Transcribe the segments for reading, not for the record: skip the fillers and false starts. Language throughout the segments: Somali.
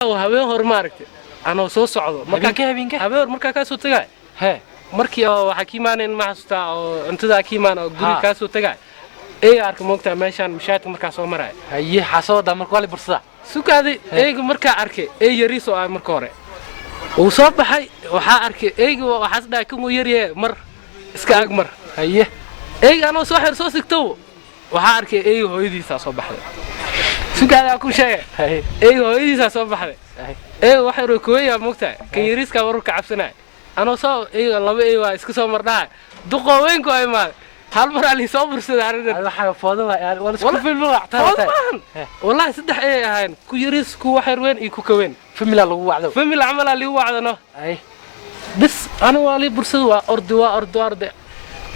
habeen hor maaragtay anoo soo socdo habeenka habeen hor markaa ka soo tagay markii waxa ka imaaneen ma xasuusta oo cuntada ka imaan oo guri ka soo tagay arka moogtaa meeshaan mishaadka markaa soo maray haye xasooda markaa wali bursada sukaadi markaa arkay yariis oo markaa hore uu soo baxay waxa arkay waxaas dhaay kan uu yariyay mar iska agmar haye anoo soo xir soo sigto waxa arkay hooyadiisa soo baxday sukaadi ku sheegay hooyadiisa soo baxday waxa uu kooyay moogtaa kan yariiska warka cabsanay anoo soo laba waa iska soo mardhaa duqoweynku ay maad hal mar ali soo bursada arrin waxa foodo wala isku film wactaa wallahi saddex ahayn ku yariis ku wax yar weyn iyo ku kaween famila lagu wacdo famila amala lagu wacdano bas ana wali bursada waa ordo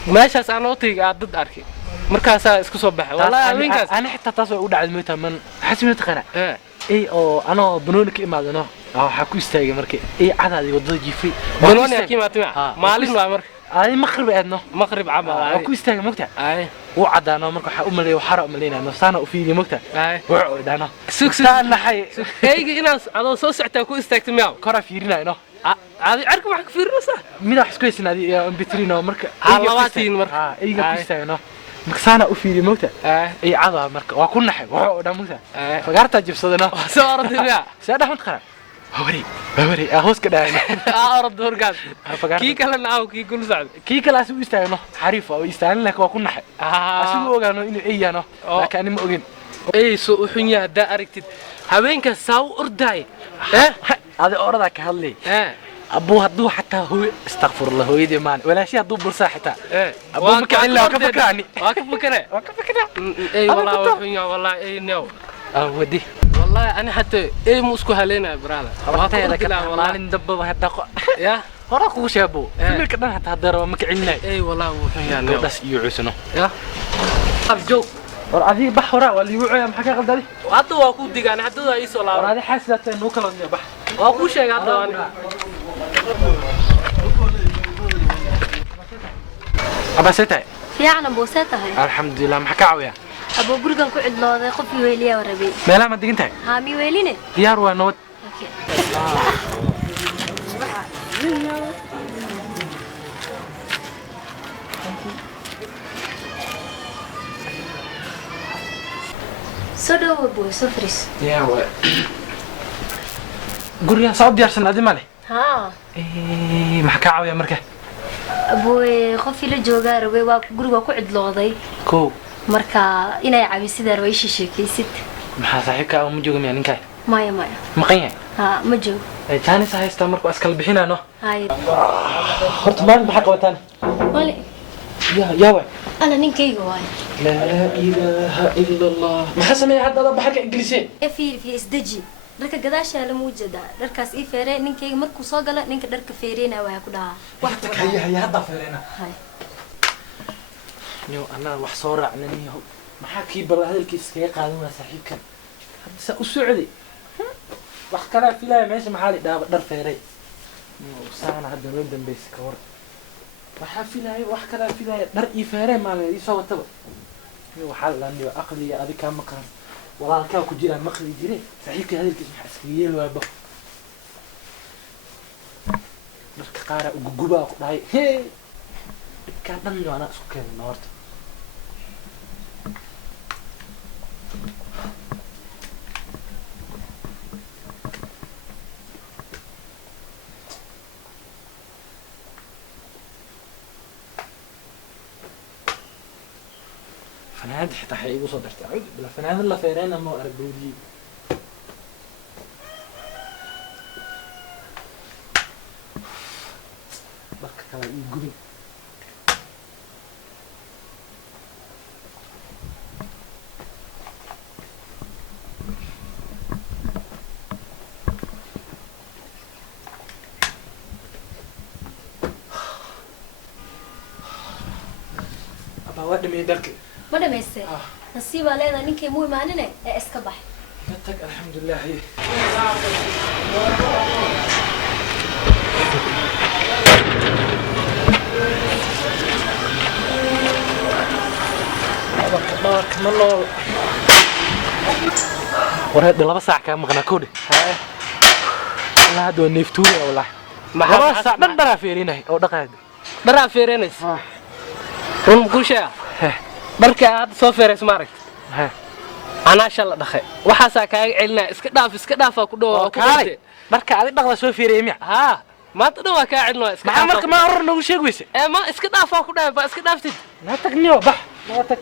meeshaas aan oo tiga dad arkay markaas isku soo baxay wallahi haweenkaas ana xitaa taas way u dhacday meeta man xasmiyad qana oo ana banooni ka imaadano waxa ku istaagay markii cadaadi wadada jiifay banooni ka imaatay maalin waa markii أنا مغرب أدنى مغرب عمل أكو يستاهل مقطع وعدنا مركو حأملي وحرق ملينا نصانا وفيدي مقطع وعدنا سكسنا حي هيجي ناس على صوص عتاكو استاكت مياو كرا فيرنا هنا هذه عرك معك فيرنا صح مين راح سكويس نادي بترينا مركو علواتين مركو إيجا كيستاهل مكسانا وفيدي مقطع عضا مركو وكنا حي وعدنا مقطع فقرت أجيب صدنا صارت بيا سأدا حمد خرا هوري أهوس كده أرد هرقاد كي كلا نعو كي كل سعد كي كلا أسوي يستاهلنا حريفة ويستاهل لك وكنا حي أسوي أوجانو إنه أنا لكن ما أوجن سو حنيا دا أركتد هبينك ساو أرداي هذا أردا كهالي أبو هدو حتى هو استغفر الله هو يدي مان ولا شيء هدو برصا حتى أبو مكان وكفكرني والله حنيا والله نو ودي والله أنا حتى موسكو هلينا برالا وقتها كلا والله ندبب حتى يا هراك وش أبو في كنا حتى هدر مكعلنا والله وحيان بس يعوسنا يا أرجو ورادي بحورا واللي يوعي محكي قدري وهذا واقول دي أنا حتى ذا يسول الله ورادي حاسة إنه كلا بح واقول شيء هذا أنا أبسيتها في عنا بوساتها الحمد لله محكي عويا أبو برجان كل الله خفي ويليا وربي ملا ما تجينتها هامي ويلينه ديار ونوت صدق أبو سفرس يا و قرية صعب ديار سنة دي مالي ها محكي عويا مركه أبو خفي للجوجا ربي وقروا كل الله كو marka inay caabisida rawiishi sheekaysid maxaa saaxiibka ma joogo miyaa ninkaa maya maqan yahay ma joogo taani saaysta markuu askal bixinaano hay horta maalin maxaa qabataan wali yaa way ana ninkayga waay la ilaaha illa allah maxaa sameeyay hadda baxalka ingiliisi fi isdaji dharka gadaasha la muujada dharkaas ii feeree ninkayga markuu soo gala ninka dharka feereena waa ku dhaha wax takaya hadda feereena hay أنا وحصورة عنني هو ما حكي برا هذا الكيس كي قادونا صحيح كان هذا السعودي وحكنا في لا ماشي محالي در فيري وسانا هذا نودن بيس كور وحافي لا وحكنا في لا در إفارة ما يسوى تبع وحال عندي أقلي أبي كم مكان والله كاو كجيران مخلي جري صحيح هذا الكيس محسكية الوابه مرك قارة وجوبا وقضاي هي كان دمي وأنا أسكن النهارده فنان حتى حيجوا صدرت عود بلا فنان الله فيران ما أرجو لي بركة كلا يجوني أبغى أدمي درك ما دميسه نصيب علينا نينكي مو إيماننا إسكبح نتك الحمد لله هي بارك الله ورا دلبا ساعة كان مغنى كودي والله هذا نفتوري والله maxaa خلاص دن درا فيرينه او دقاد dharaa feereynaysa run ku sheega dharka aad soo feeraysa ma aragti ها anaa shala dhaqay waxaasaa kaaga celinaya iska dhaafaa ku dhawa كاي marka aad dhaqda soo feereeyay haa maanta dhan waa kaa celinaya iska maxaa marka ma hor nagu sheegaysa ma iska dhaafaa ku dhawa ba iska dhaaftid la tagniyo bax la tag